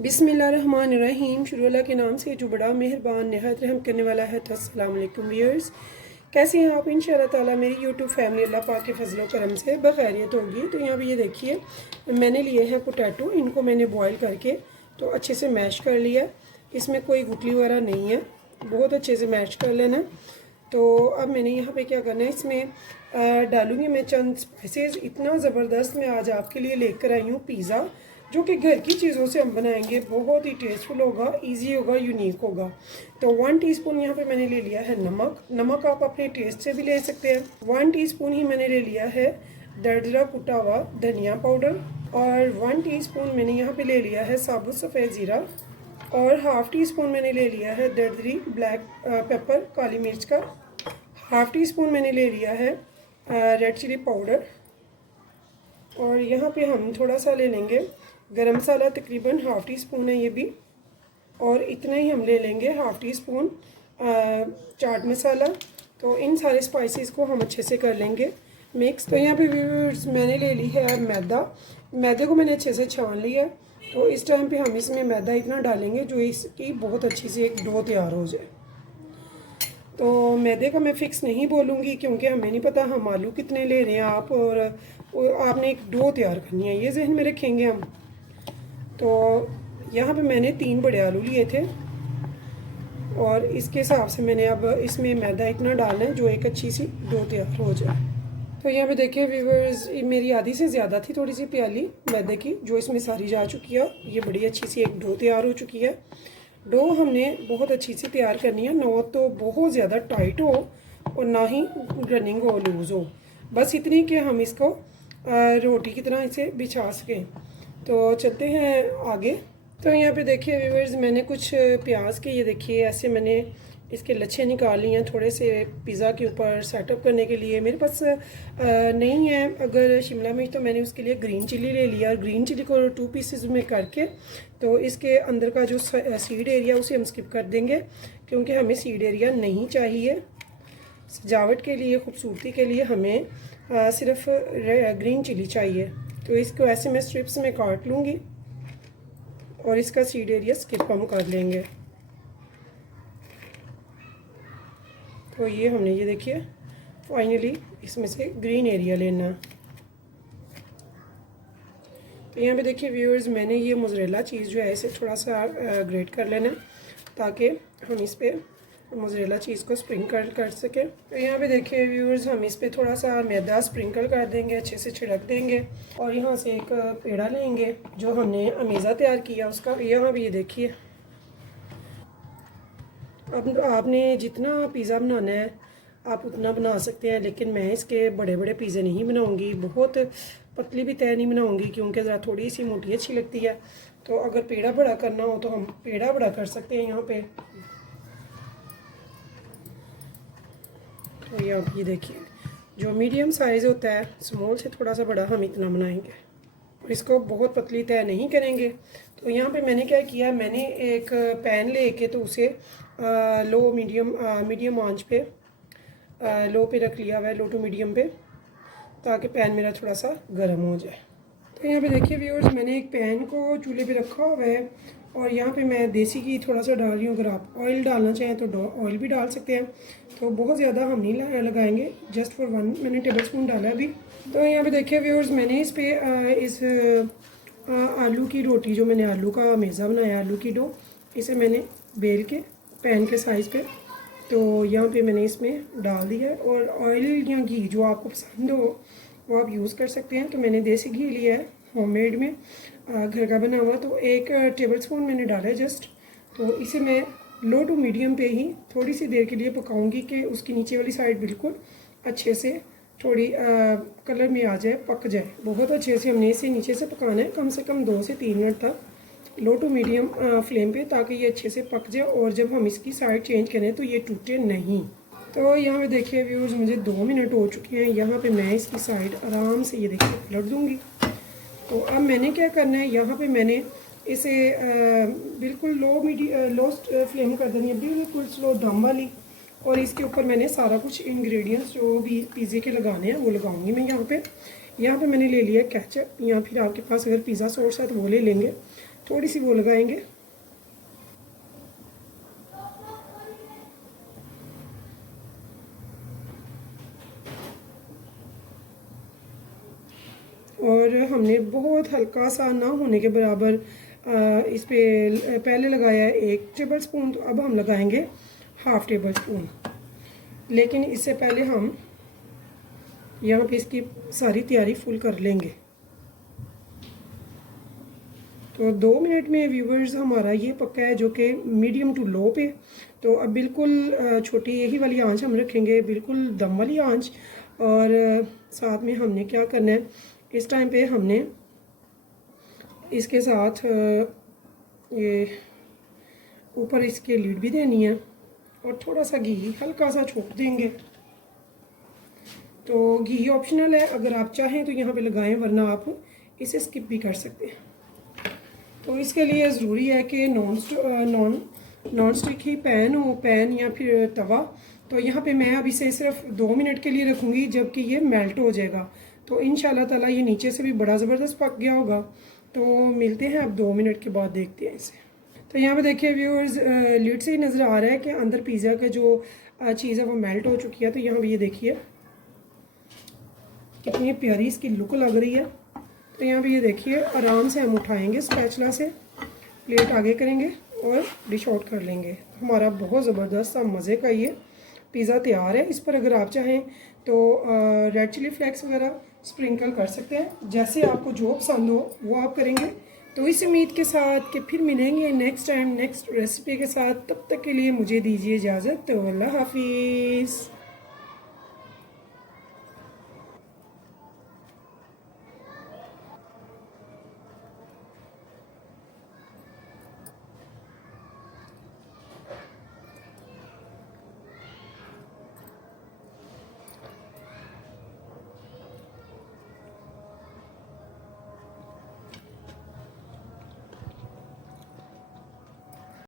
बिस्मिल्लाहिर्रहमानिर्रहीम। शुरू अल्लाह के नाम से जो बड़ा मेहरबान नहायत रहम करने वाला है। तो अस्सलाम वालेकुम व्यूअर्स, कैसे हैं आप? इंशाअल्लाह ताला मेरी यूट्यूब फैमिली अल्लाह पाक के फजलो करम से बखैरियत होगी। तो यहाँ पे ये देखिए मैंने लिए हैं पोटैटो, इनको मैंने बॉयल करके तो अच्छे से मैश कर लिया। इसमें कोई गुटली वगैरह नहीं है, बहुत अच्छे से मैश कर लेना। तो अब मैंने यहाँ पे क्या करना है, इसमें डालूँगी मैं चंद स्पाइसेस। इतना ज़बरदस्त मैं आज आपके लिए लेकर आई हूँ पिज़्ज़ा, जो कि घर की चीज़ों से हम बनाएंगे। बहुत ही टेस्टफुल होगा, इजी होगा, यूनिक होगा। तो 1 टीस्पून यहाँ पे मैंने ले लिया है नमक आप अपने टेस्ट से भी ले सकते हैं। 1 टीस्पून ही मैंने ले लिया है दरदरा कुटा हुआ धनिया पाउडर, और 1 टीस्पून मैंने यहाँ पे ले लिया है साबुत सफ़ेद ज़ीरा, और हाफ़ टी स्पून मैंने ले लिया है दरदरी ब्लैक पेपर काली मिर्च का। हाफ़ टी स्पून मैंने ले लिया है रेड चिली पाउडर, और यहाँ पे हम थोड़ा सा ले लेंगे गरम मसाला, तकरीबन हाफ़ टी स्पून है ये भी, और इतना ही हम ले लेंगे half tea spoon chaat masala. तो इन सारे स्पाइसेस को हम अच्छे से कर लेंगे मिक्स। तो यहाँ पे व्यूअर्स मैंने ले ली है मैदे को मैंने अच्छे से छान लिया। तो इस टाइम पे हम इसमें मैदा इतना डालेंगे जो इसकी बहुत अच्छी सी एक डो तैयार हो जाए। तो मैदे का मैं फ़िक्स नहीं बोलूँगी, क्योंकि हमें नहीं पता हम आलू कितने ले रहे हैं आप, और आपने एक डो तैयार करनी है, ये जहन में रखेंगे हम। तो यहाँ पे मैंने 3 बड़े आलू लिए थे, और इसके हिसाब से मैंने अब इसमें मैदा इतना डालना है जो एक अच्छी सी डो तैयार हो जाए। तो यहाँ पे देखिए व्यूअर्स, मेरी आधी से ज़्यादा थी थोड़ी सी प्याली मैदे की, जो इसमें सारी जा चुकी है। ये बड़ी अच्छी सी एक डो तैयार हो चुकी है। डो हमने बहुत अच्छी सी तैयार करनी है, ना तो बहुत ज़्यादा टाइट हो और ना ही रनिंग हो, लूज़ हो, बस इतनी कि हम इसको रोटी की तरह इसे बिछा सकें। तो चलते हैं आगे। तो यहाँ पे देखिए व्यूअर्स, मैंने कुछ प्याज के, ये देखिए ऐसे मैंने इसके लच्छे निकाल लिए हैं थोड़े से पिज़्ज़ा के ऊपर सेटअप करने के लिए। मेरे पास नहीं है अगर शिमला मिर्च, तो मैंने उसके लिए ग्रीन चिली ले लिया, और ग्रीन चिली को 2 पीसेस में करके तो इसके अंदर का जो सीड एरिया उसे हम स्किप कर देंगे, क्योंकि हमें सीड एरिया नहीं चाहिए। सजावट के लिए, खूबसूरती के लिए हमें सिर्फ ग्रीन चिली चाहिए। तो इसको ऐसे मैं स्ट्रिप्स में काट लूँगी और इसका सीड एरिया स्किप हम कर लेंगे। तो ये हमने, ये देखिए फाइनली इसमें से ग्रीन एरिया लेना। तो यहाँ पे देखिए व्यूअर्स, मैंने ये मोज़रेला चीज़ जो है इसे थोड़ा सा ग्रेट कर लेना, ताकि हम इस पर मोज़रेला चीज़ को स्प्रिंकल कर सकें। तो यहाँ पे देखिए व्यूअर्स, हम इस पर थोड़ा सा मैदा स्प्रिंकल कर देंगे, अच्छे से छिड़क देंगे, और यहाँ से एक पेड़ा लेंगे जो हमने अमेज़ा तैयार किया उसका। यहाँ भी ये देखिए, अब आपने जितना पिज़्ज़ा बनाना है आप उतना बना सकते हैं, लेकिन मैं इसके बड़े बड़े पिज़्ज़े नहीं बनाऊंगी, बहुत पतली भी तय नहीं बनाऊंगी, क्योंकि ज़रा थोड़ी सी मोटी अच्छी लगती है। तो अगर पेड़ा बड़ा करना हो तो हम पेड़ा बड़ा कर सकते हैं यहाँ पे। तो ये देखिए, जो मीडियम साइज़ होता है, स्मॉल से थोड़ा सा बड़ा हम इतना बनाएंगे, और इसको बहुत पतली तय नहीं करेंगे। तो यहाँ पे मैंने क्या किया, मैंने एक पैन लेके तो उसे लो मीडियम आंच पे, लो पे रख लिया हुआ है, लो टू मीडियम पे, ताकि पैन मेरा थोड़ा सा गर्म हो जाए। तो यहाँ पे देखिए व्यूअर्स, मैंने एक पैन को चूल्हे पे रखा हुआ है, और यहाँ पे मैं देसी घी थोड़ा सा डाल रही हूँ। अगर आप ऑयल डालना चाहें तो ऑयल भी डाल सकते हैं। तो बहुत ज़्यादा हम नहीं लगाएंगे, जस्ट फॉर 1 मैंने टेबल स्पून डाला अभी। तो यहाँ पे देखिए व्यूअर्स, मैंने इस पे इस आलू की रोटी, जो मैंने आलू का मेज़ा बनाया, आलू की डो, इसे मैंने बेल के पैन के साइज़ पे, तो यहाँ पे मैंने इसमें डाल दिया। और ऑयल या घी जो आपको पसंद हो वो आप यूज़ कर सकते हैं। तो मैंने देसी घी लिया है, होममेड में, घर का बना हुआ। तो 1 टेबल स्पून मैंने डाला है जस्ट। तो इसे मैं लो टू मीडियम पे ही थोड़ी सी देर के लिए पकाऊंगी, कि उसकी नीचे वाली साइड बिल्कुल अच्छे से थोड़ी कलर में आ जाए, पक जाए। बहुत अच्छे से हमने इसे नीचे से पकाना है, कम से कम 2 से 3 मिनट तक, लो टू मीडियम फ्लेम पे, ताकि ये अच्छे से पक जाए, और जब हम इसकी साइड चेंज करें तो ये टूटे नहीं। तो यहाँ पे देखिए व्यूअर्स, मुझे 2 मिनट हो चुके हैं। यहाँ पे मैं इसकी साइड आराम से, ये देखिए, पलट दूँगी। तो अब मैंने क्या करना है, यहाँ पे मैंने इसे बिल्कुल लो फ्लेम कर देनी है, बिल्कुल स्लो दम वाली, और इसके ऊपर मैंने सारा कुछ इंग्रेडिएंट्स जो भी पिज़्ज़े के लगाने हैं वो लगाऊंगी मैं यहाँ पे। मैंने ले लिया केचप, या फिर आपके पास अगर पिज़्ज़ा सॉस है तो वो ले लेंगे। थोड़ी सी वो लगाएंगे। और हमने बहुत हल्का सा ना होने के बराबर इस पे पहले लगाया है 1 टेबल स्पून, तो अब हम लगाएंगे 1/2 टेबल स्पून। लेकिन इससे पहले हम यहाँ पे इसकी सारी तैयारी फुल कर लेंगे। तो 2 मिनट में व्यूवर्स हमारा ये पक्का है, जो कि मीडियम टू लो पे। तो अब बिल्कुल छोटी यही वाली आंच हम रखेंगे, बिल्कुल दम वाली आंच। और साथ में हमने क्या करना है, इस टाइम पे हमने इसके साथ ये ऊपर इसके लीड भी देनी है और थोड़ा सा घी हल्का सा छोड़ देंगे। तो घी ऑप्शनल है, अगर आप चाहें तो यहाँ पे लगाएं, वरना आप इसे स्किप भी कर सकते हैं। तो इसके लिए ज़रूरी है कि नॉन स्टिक ही पैन या फिर तवा। तो यहाँ पे मैं अब इसे सिर्फ 2 मिनट के लिए रखूँगी, जबकि ये मेल्ट हो जाएगा। तो इंशाल्लाह ताला ये नीचे से भी बड़ा ज़बरदस्त पक गया होगा। तो मिलते हैं अब 2 मिनट के बाद, देखते हैं इसे। तो यहाँ पे देखिए व्यूअर्स, लीड से ही नज़र आ रहा है कि अंदर पिज़्ज़ा का जो चीज़ है वो मेल्ट हो चुकी है। तो यहाँ पे ये देखिए कितनी प्यारी इसकी लुक लग रही है। तो यहाँ पे ये देखिए, आराम से हम उठाएंगे स्पैचुला से, प्लेट आगे करेंगे और डिश आउट कर लेंगे। हमारा बहुत ज़बरदस्त सा मज़े का ये पिज़्ज़ा तैयार है। इस पर अगर आप चाहें तो रेड चिली फ्लेक्स वगैरह स्प्रिंकल कर सकते हैं, जैसे आपको जो पसंद हो वो आप करेंगे। तो इस उम्मीद के साथ कि फिर मिलेंगे नेक्स्ट टाइम नेक्स्ट रेसिपी के साथ, तब तक के लिए मुझे दीजिए इजाज़त। तो अल्लाह हाफिज़।